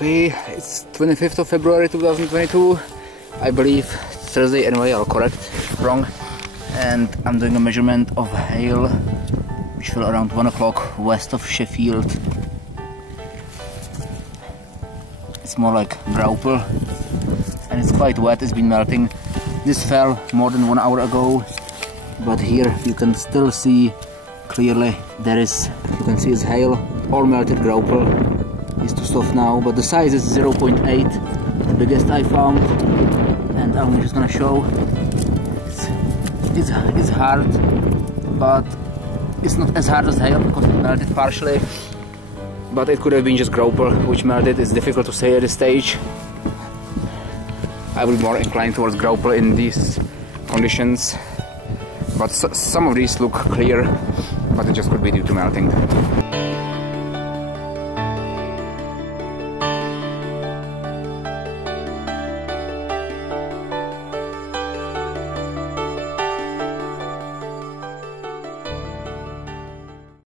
Okay, it's 25th of February 2022. I believe it's Thursday anyway, I'll correct if wrong. And I'm doing a measurement of hail which fell around 1 o'clock west of Sheffield. It's more like graupel and it's quite wet, it's been melting. This fell more than 1 hour ago, but here you can still see clearly there is, you can see it's hail, all melted graupel. It's too soft now, but the size is 0.8, the biggest I found, and I'm just gonna show. It's hard, but it's not as hard as hail because it melted partially, but it could have been just graupel which melted. It's difficult to say at this stage. I would be more inclined towards graupel in these conditions, but some of these look clear, but it just could be due to melting.